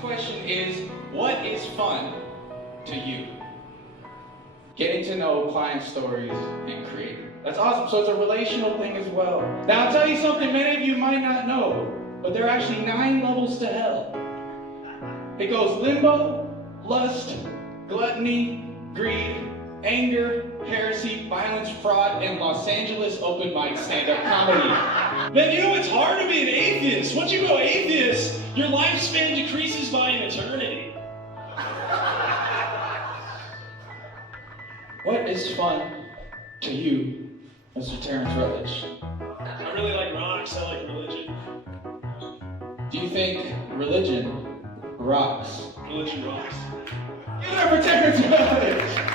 question is, what is fun to you? Getting to know client stories and creating. That's awesome. So it's a relational thing as well. Now I'll tell you something many of you might not know, but there are actually 9 levels to hell. It goes limbo, lust, gluttony, greed, anger, heresy, violence, fraud, and Los Angeles open mic stand-up comedy. Man, you know it's hard to be an atheist. Once you go atheist, your lifespan decreases by an eternity. What is fun to you, Mr. Terrence Rutledge? I really like rocks. I like religion. Do you think religion rocks? Religion rocks. Give it up for Terrence Rutledge!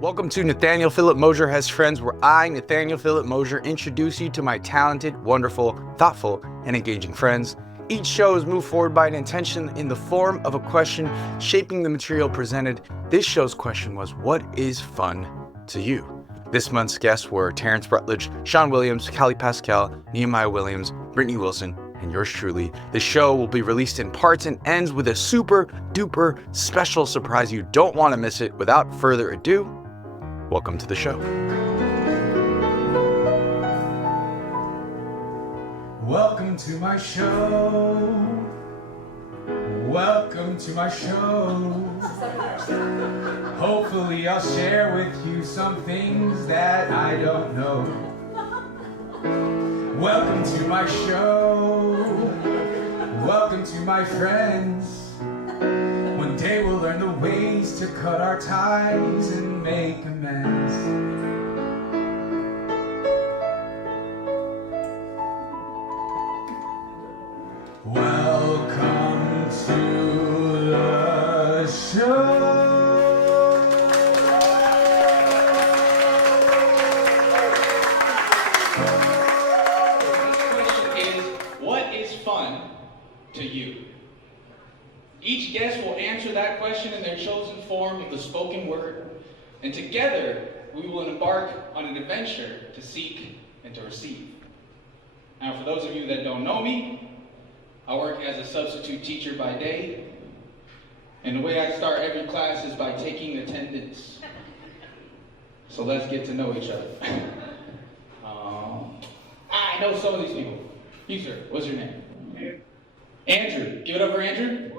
Welcome to Nathanael Philip Mosher Has Friends, where I, Nathanael Philip Mosher, introduce you to my talented, wonderful, thoughtful, and engaging friends. Each show is moved forward by an intention in the form of a question shaping the material presented. This show's question was, what is fun to you? This month's guests were Terrence Rutledge, Shon Williams, Kalle Pascal, Nehemiah Williams, Brittany Wilson, and yours truly. The show will be released in parts and ends with a super duper special surprise. You don't want to miss it. Without further ado, welcome to the show. Welcome to my show. Welcome to my show. Hopefully I'll share with you some things that I don't know. Welcome to my show. Welcome to my friends. One day we'll learn the ways to cut our ties and make amends. Welcome to the show. To you. Each guest will answer that question in their chosen form of the spoken word, and together we will embark on an adventure to seek and to receive. Now, for those of you that don't know me, I work as a substitute teacher by day, and the way I start every class is by taking attendance. So let's get to know each other. I know some of these people. You, sir, what's your name? Andrew. Give it up for Andrew.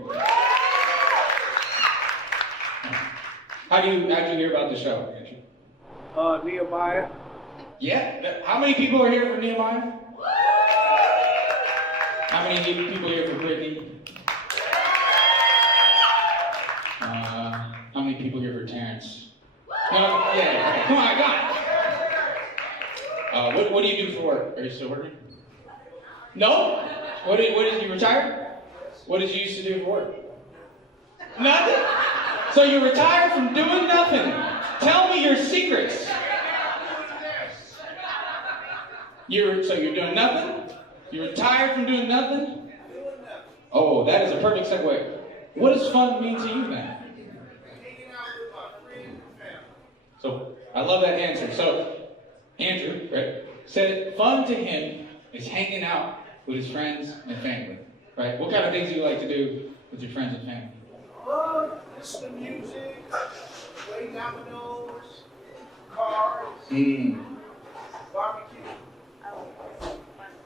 How'd you hear about the show, Andrew? Nehemiah. Yeah? How many people are here for Nehemiah? How many people are here for Brittany? How many people here for Terrence? No, yeah, come on, I got it. What do you do for work? Are you still working? No? What did you retire? What did you used to do for work? Nothing? So you retired from doing nothing. Tell me your secrets. So you're doing nothing? You retired from doing nothing? Oh, that is a perfect segue. What does fun mean to you then? So I love that answer. So Andrew, right, said fun to him is hanging out with his friends and family, right? What kind of things do you like to do with your friends and family? Listen to music, play dominoes, cars, barbecue,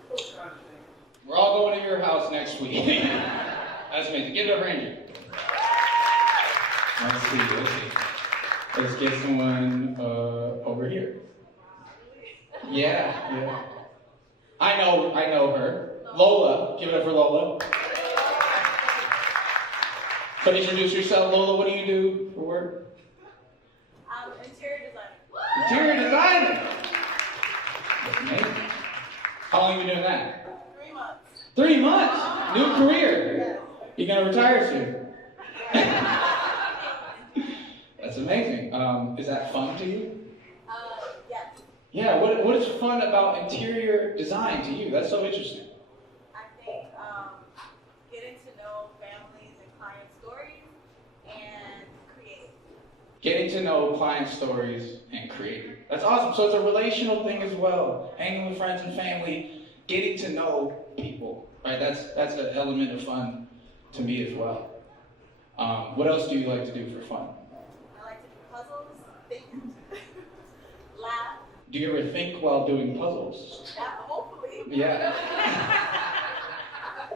those kind of things. We're all going to your house next week. That's amazing. Give it up for Andrew. Let's see. Let's get someone over here. Yeah. I know her. Lola, give it up for Lola. So introduce yourself, Lola. What do you do for work? Interior design. Interior designer. That's amazing. How long have you been doing that? 3 months. 3 months? New career. You gonna retire soon? That's amazing. Is that fun to you? Yes. Yeah. What is fun about interior design to you? That's so interesting. I think getting to know families and client stories and creating. Getting to know client stories and creating. That's awesome. So it's a relational thing as well. Hanging with friends and family, getting to know people. Right? That's an element of fun to me as well. What else do you like to do for fun? I like to do puzzles, think, laugh. Do you ever think while doing puzzles? Hopefully. Yeah.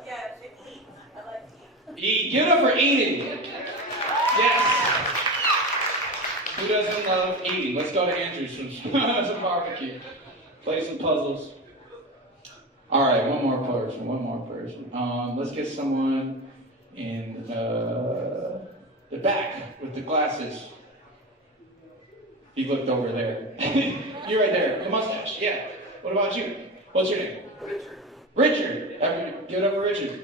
Yes, and eat. I like to eat. Eat. Give it up for eating. Yes. Who doesn't love eating? Let's go to Andrew's for some barbecue. Play some puzzles. All right, one more person. Let's get someone in the back with the glasses. He looked over there. You're right there. The mustache. Yeah. What about you? What's your name? Richard. Give it up for Richard.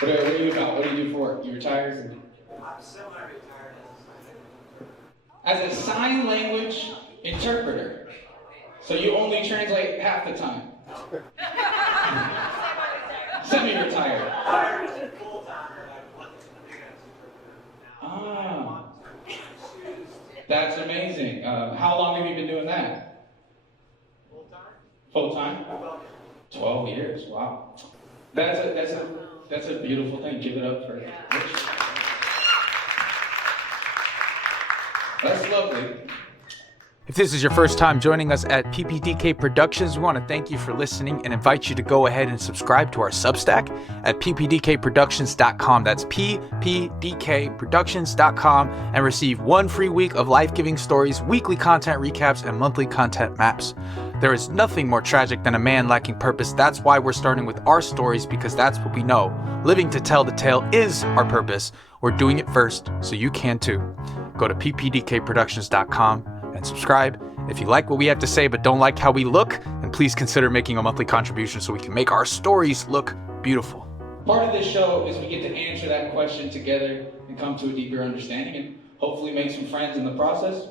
What are you about? What do you do for work? You retired? I'm semi-retired As a sign language interpreter. So you only translate half the time. Semi-retired. Ah. That's amazing. How long have you been doing that? Full time? 12 years. Wow. That's a beautiful thing. Give it up for Richard. That's lovely. If this is your first time joining us at PPDK Productions, we want to thank you for listening and invite you to go ahead and subscribe to our Substack at ppdkproductions.com. That's ppdkproductions.com, and receive 1 free week of life-giving stories, weekly content recaps, and monthly content maps. There is nothing more tragic than a man lacking purpose. That's why we're starting with our stories, because that's what we know. Living to tell the tale is our purpose. We're doing it first, so you can too. Go to ppdkproductions.com and subscribe. If you like what we have to say but don't like how we look, then please consider making a monthly contribution so we can make our stories look beautiful. Part of this show is we get to answer that question together and come to a deeper understanding and hopefully make some friends in the process.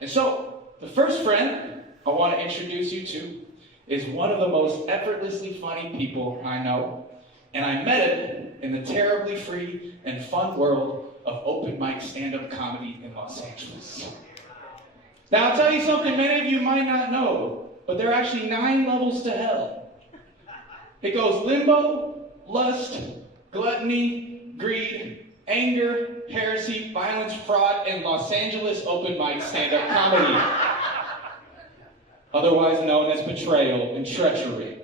And so, the first friend I want to introduce you to is one of the most effortlessly funny people I know. And I met him in the terribly free and fun world of open mic stand-up comedy in Los Angeles. Now, I'll tell you something many of you might not know, but there are actually 9 levels to hell. It goes limbo, lust, gluttony, greed, anger, heresy, violence, fraud, and Los Angeles open mic stand-up comedy. Otherwise known as betrayal and treachery.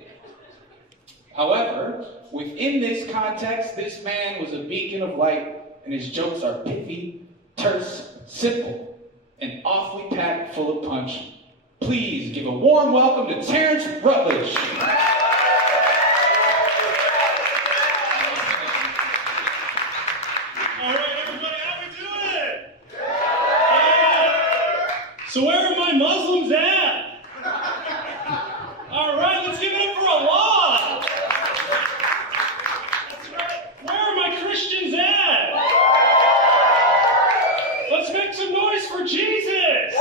However, within this context, this man was a beacon of light, and his jokes are pithy, terse, simple, and awfully packed full of punch. Please give a warm welcome to Terrence Rutledge. All right, everybody, how we doing? Yeah. So where are my Muslims at? All right, let's give it up for Allah. That's right. Where are my Christians at? Let's make some noise for Jesus.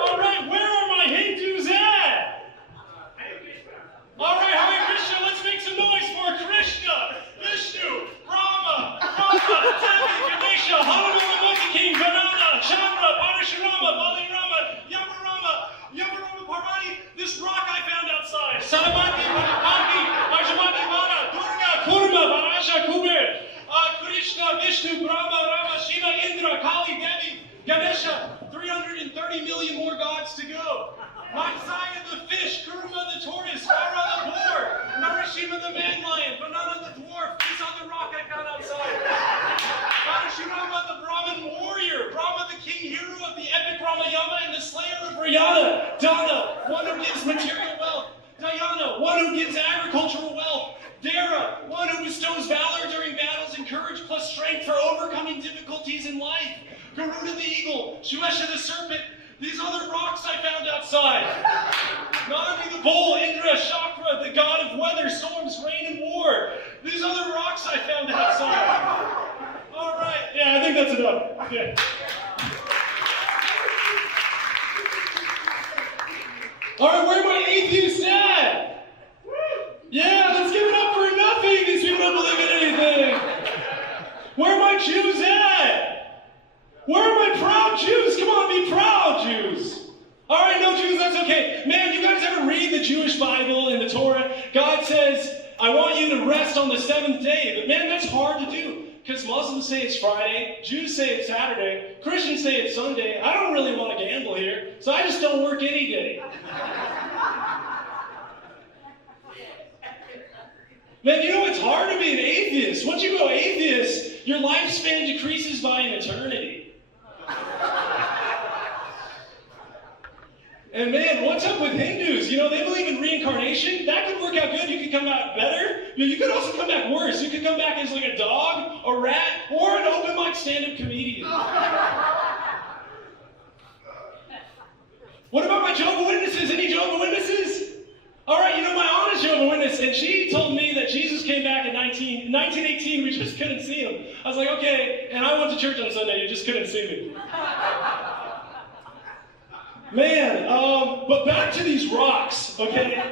All right, where are my Hindus at? All right, Hare Krishna, let's make some noise for Krishna, Vishnu, Rama, Devi, Ganesha, Hanuman the Monkey King, Banana, Chandra, Parashurama, Balirama, Yamarama, Parvati, this rock I found outside. Saramati, Parvati, Arjamati, Vara, Durga, Kurma, Varasha, Kuber, Krishna, Vishnu, Brahma, Rama, Shiva, Indra, Kali, Devi, Ganesha, 330 million more gods to go. Matsaya the fish, Kuruma the tortoise, Vara the boar, Narashima the man lion, Banana the dwarf, this other rock I found outside. Parashurama the Brahmin warrior, Brahma the king hero of the epic Ramayana and the slayer of Rayana, Dana, one who gives material wealth, Dhyana, one who gives agricultural wealth, Dara, one who bestows valor during battles and courage plus strength for overcoming difficulties in life. Garuda the eagle, Shuesha the serpent, these other rocks I found outside. Nandi the bull, Indra, Chakra, the god of weather, storms, rain, and war. These other rocks I found outside. All right, yeah, I think that's enough. Yeah. All right, where are my atheists at? Yeah, let's give it up for nothing. These people don't believe in anything. Where are my Jews at? Where are my proud Jews? Come on, be proud, Jews. All right, no Jews, that's okay. Man, you guys ever read the Jewish Bible in the Torah? God says, I want you to rest on the seventh day. But man, that's hard to do. Because Muslims say it's Friday, Jews say it's Saturday, Christians say it's Sunday. I don't really want to gamble here, so I just don't work any day. Man, you know it's hard to be an atheist. Once you go atheist, your lifespan decreases by an eternity. And man, what's up with Hindus? You know, they believe in reincarnation. That could work out good. You could come out better. You could also come back worse. You could come back as like a dog, a rat, or an open mic stand-up comedian. What about my Jehovah's Witnesses? Any Jehovah's Witnesses? All right, you know my honest Jehovah's Witness, and she told me that Jesus came back in 1918. We just couldn't see him. I was like, okay, and I went to church on Sunday. You just couldn't see me. Man, but back to these rocks, okay?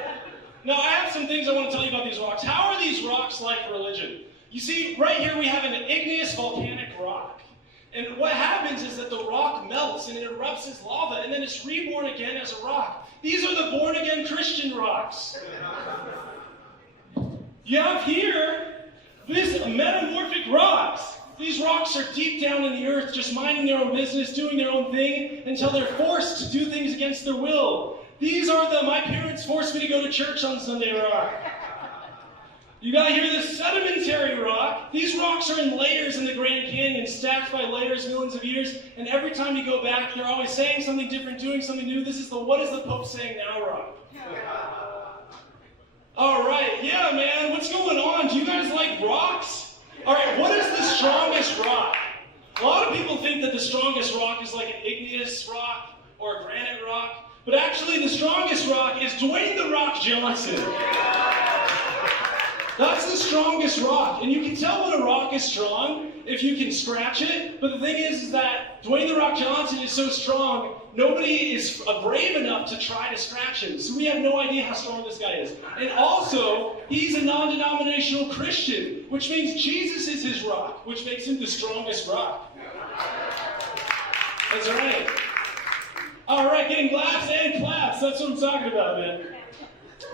Now, I have some things I want to tell you about these rocks. How are these rocks like religion? You see, right here we have an igneous volcanic rock. And what happens is that the rock melts and it erupts as lava, and then it's reborn again as a rock. These are the born-again Christian rocks. You have here these metamorphic rocks. These rocks are deep down in the earth, just minding their own business, doing their own thing, until they're forced to do things against their will. These are the my parents forced me to go to church on Sunday rock. You got here the sedimentary rock. These rocks are in layers in the Grand Canyon, stacked by layers, millions of years, and every time you go back, they're always saying something different, doing something new. This is the what is the Pope saying now rock. All right, yeah, man, what's going on? Do you guys like rocks? All right, what is the strongest rock? A lot of people think that the strongest rock is like an igneous rock or a granite rock, but actually the strongest rock is Dwayne "The Rock" Johnson. That's the strongest rock, and you can tell when a rock is strong if you can scratch it, but the thing is that Dwayne "The Rock" Johnson is so strong, nobody is brave enough to try to scratch him, so we have no idea how strong this guy is. And also, he's a non-denominational Christian, which means Jesus is his rock, which makes him the strongest rock. That's right. All right, getting laughs and claps, that's what I'm talking about, man.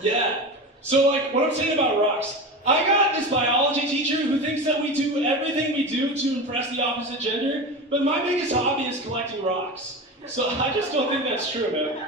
Yeah. So, like, what I'm saying about rocks, I got this biology teacher who thinks that we do everything we do to impress the opposite gender, but my biggest hobby is collecting rocks. So I just don't think that's true, man.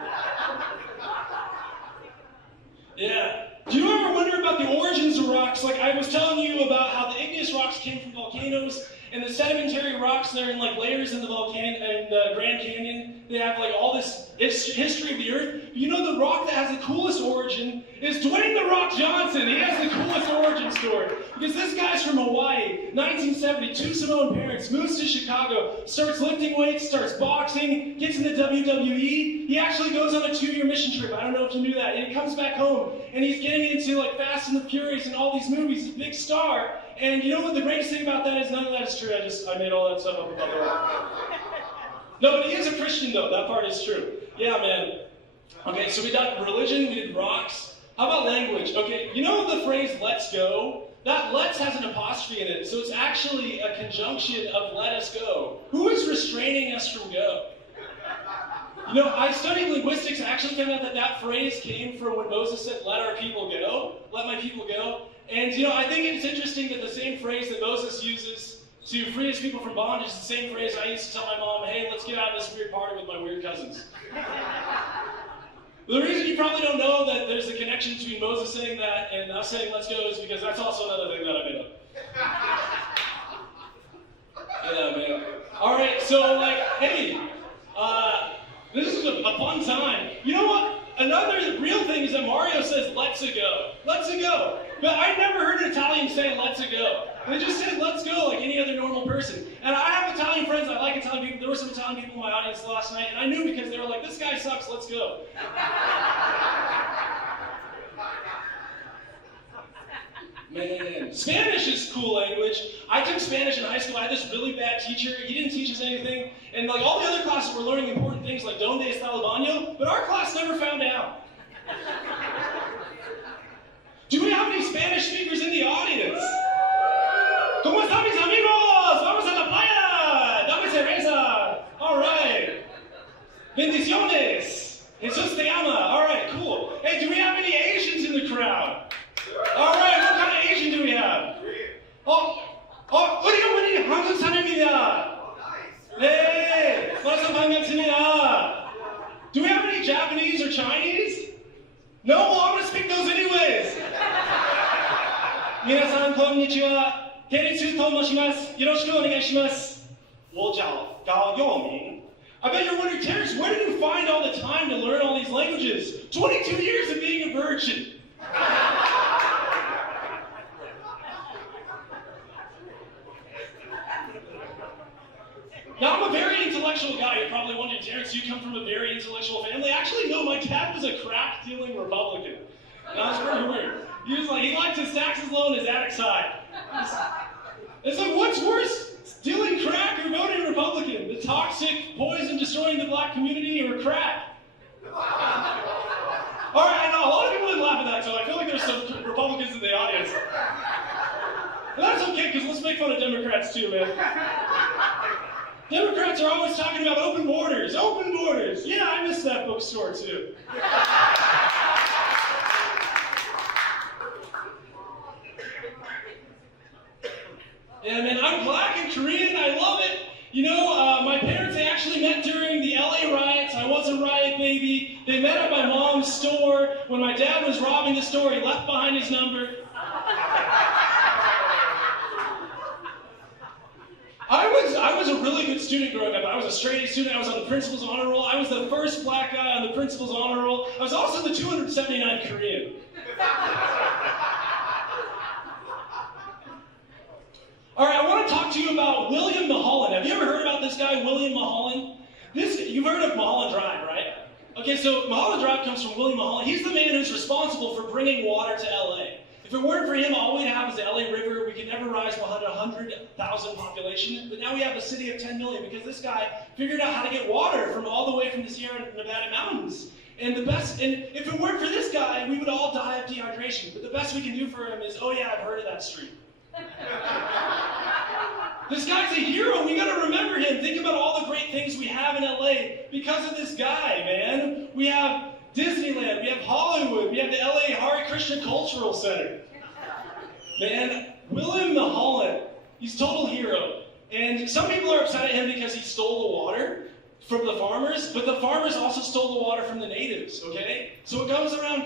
Yeah. Do you ever wonder about the origins of rocks? Like I was telling you about how the igneous rocks came from volcanoes, and the sedimentary rocks, they're in like layers in the Grand Canyon. They have like all this history of the earth. But you know the rock that has the coolest origin is Dwayne "The Rock" Johnson. He has the coolest origin story. Because this guy's from Hawaii, 1970, two Samoan parents, moves to Chicago, starts lifting weights, starts boxing, gets in the WWE. He actually goes on a 2-year mission trip. I don't know if you knew that. And he comes back home, and he's getting into like Fast and the Furious and all these movies. He's a big star. And you know what the greatest thing about that is? None of that is true. I made all that stuff up about the rock. No, but he is a Christian though. That part is true. Yeah, man. Okay, so we got religion, we did rocks. How about language? Okay, you know the phrase "let's go"? That "let's" has an apostrophe in it, so it's actually a conjunction of "let us go." Who is restraining us from go? You know, I studied linguistics and actually found out that that phrase came from when Moses said, "Let our people go," "let my people go." And you know, I think it's interesting that the same phrase that Moses uses to free his people from bondage is the same phrase I used to tell my mom, "Hey, let's get out of this weird party with my weird cousins." The reason you probably don't know that there's a connection between Moses saying that and us saying "let's go" is because that's also another thing that I made up. Yeah, man. All right, so like, hey, this is a fun time. You know what? Another real thing is that Mario says "let's go." Let's go. But I never heard an Italian say "let's go." They just said "let's go" like any other normal person. And I have Italian friends. I like Italian people. There were some Italian people in my audience last night, and I knew because they were like, "This guy sucks. Let's go." Man, Spanish is a cool language. I took Spanish in high school. I had this really bad teacher. He didn't teach us anything. And like all the other classes were learning important things like "Donde está el baño?" But our class never found out. Do we have any Spanish speakers in the audience? ¿Cómo están mis amigos? Vamos a la playa. Dame cerveza. All right. Bendiciones. Jesus te ama. All right, cool. Hey, do we have any Asians in the crowd? All right, what 皆さんこんにちは。Terrenceと申します。よろしくお願いします。我叫高佑明。I bet you're wondering, Terrence, where did you find all the time to learn all these languages? 22 years of being a virgin. Now, I'm a very intellectual guy. You're probably wondering, Terrence, you come from a very intellectual family. Actually, no, my dad was a crack-dealing Republican. That was pretty weird. He liked his taxes low and his attic high. It's like, what's worse, stealing crack or voting Republican? The toxic poison destroying the black community or crack? All right, I know, a lot of people didn't laugh at that, so I feel like there's some Republicans in the audience. And that's okay, because let's make fun of Democrats too, man. Democrats are always talking about open borders. Open borders. Yeah, I miss that bookstore too. Yeah, man, I'm black and Korean. I love it. You know, my parents, they actually met during the LA riots. I was a riot baby. They met at my mom's store. When my dad was robbing the store, he left behind his number. I was a really good student growing up. I was a straight A student. I was on the principal's honor roll. I was the first black guy on the principal's honor roll. I was also the 279th Korean. All right, I want to talk to you about William Mulholland. Have you ever heard about this guy, William Mulholland? You've heard of Mulholland Drive, right? Okay, so Mulholland Drive comes from William Mulholland. He's the man who's responsible for bringing water to LA. If it weren't for him, all we'd have is the LA River. We could never rise behind 100,000 population, but now we have a city of 10 million because this guy figured out how to get water from all the way from the Sierra Nevada mountains. And if it weren't for this guy, we would all die of dehydration. But the best we can do for him is, oh yeah, I've heard of that street. This guy's a hero. We gotta remember him. Think about all the great things we have in LA because of this guy, man. We have Disneyland, we have Hollywood, we have the LA Hare Krishna Cultural Center. Man, William Mulholland, he's a total hero. And some people are upset at him because he stole the water from the farmers, but the farmers also stole the water from the natives, okay? So it comes around.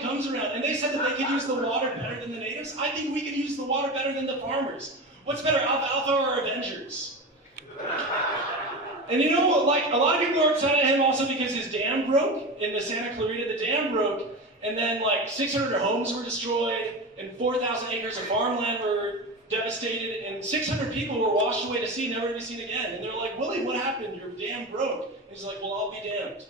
And they said that they could use the water better than the natives. I think we could use the water better than the farmers. What's better, Alfalfa or Avengers? And you know what, like, a lot of people are upset at him also because his dam broke in the Santa Clarita. The dam broke, and then like 600 homes were destroyed, and 4,000 acres of farmland were devastated, and 600 people were washed away to sea, never to be seen again. And they're like, Willie, what happened? Your dam broke. And he's like, well, I'll be damned.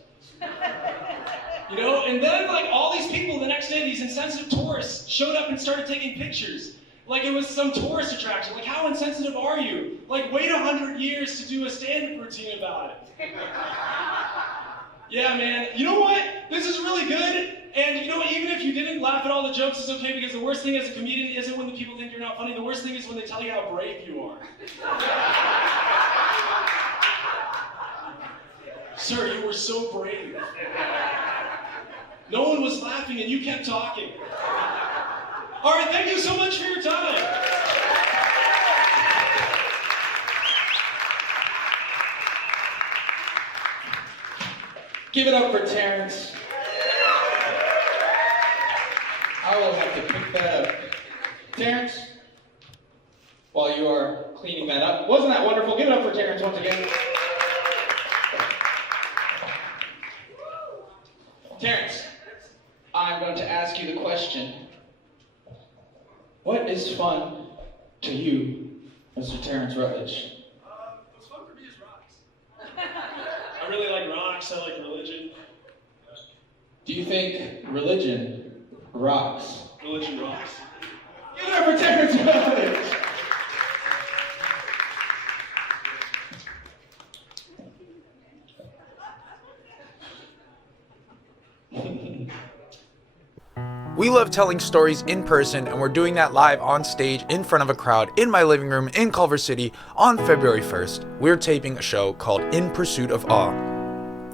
You know, and then like all these people the next day, these insensitive tourists showed up and started taking pictures. Like it was some tourist attraction. Like, how insensitive are you? Like, wait 100 years to do a stand-up routine about it. Yeah, man. You know what? This is really good. And you know what? Even if you didn't laugh at all the jokes, it's okay, because the worst thing as a comedian isn't when the people think you're not funny. The worst thing is when they tell you how brave you are. Sir, you were so brave. No one was laughing and you kept talking. All right, thank you so much for your time. Give it up for Terrence. I will have to pick that up. Terrence, while you are cleaning that up, wasn't that wonderful? Give it up for Terrence once again. Terrence, I'm going to ask you the question. What is fun to you, Mr. Terrence Rutledge? What's fun for me is rocks. I really like rocks. I like religion. Do you think religion rocks? Religion rocks. Give it up for Terrence Rutledge! We love telling stories in person, and we're doing that live on stage in front of a crowd in my living room in Culver City on February 1st. We're taping a show called In Pursuit of Awe.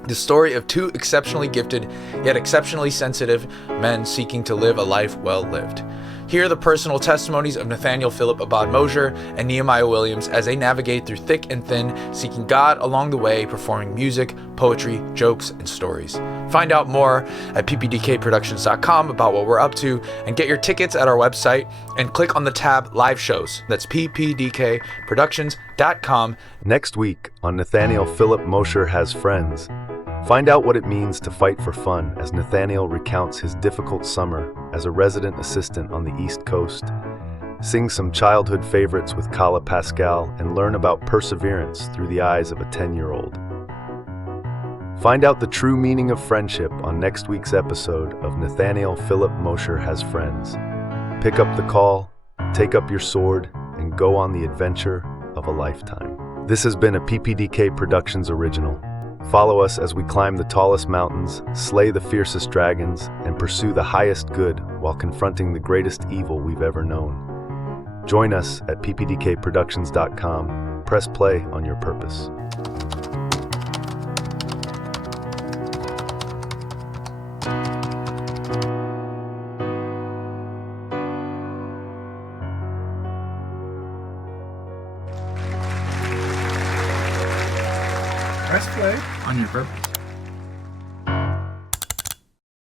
The story of two exceptionally gifted, yet exceptionally sensitive men seeking to live a life well lived. Hear the personal testimonies of Nathanael Philip Abad Mosher and Nehemiah Williams as they navigate through thick and thin, seeking God along the way, performing music, poetry, jokes, and stories. Find out more at ppdkproductions.com about what we're up to and get your tickets at our website and click on the tab Live Shows. That's ppdkproductions.com. Next week on Nathanael Philip Mosher Has Friends, find out what it means to fight for fun as Nathanael recounts his difficult summer as a resident assistant on the East Coast. Sing some childhood favorites with Kalle Pascal and learn about perseverance through the eyes of a 10-year-old. Find out the true meaning of friendship on next week's episode of Nathanael Philip Mosher Has Friends. Pick up the call, take up your sword, and go on the adventure of a lifetime. This has been a PPDK Productions original. Follow us as we climb the tallest mountains, slay the fiercest dragons, and pursue the highest good while confronting the greatest evil we've ever known. Join us at ppdkproductions.com. Press play on your purpose. Press play on your purpose.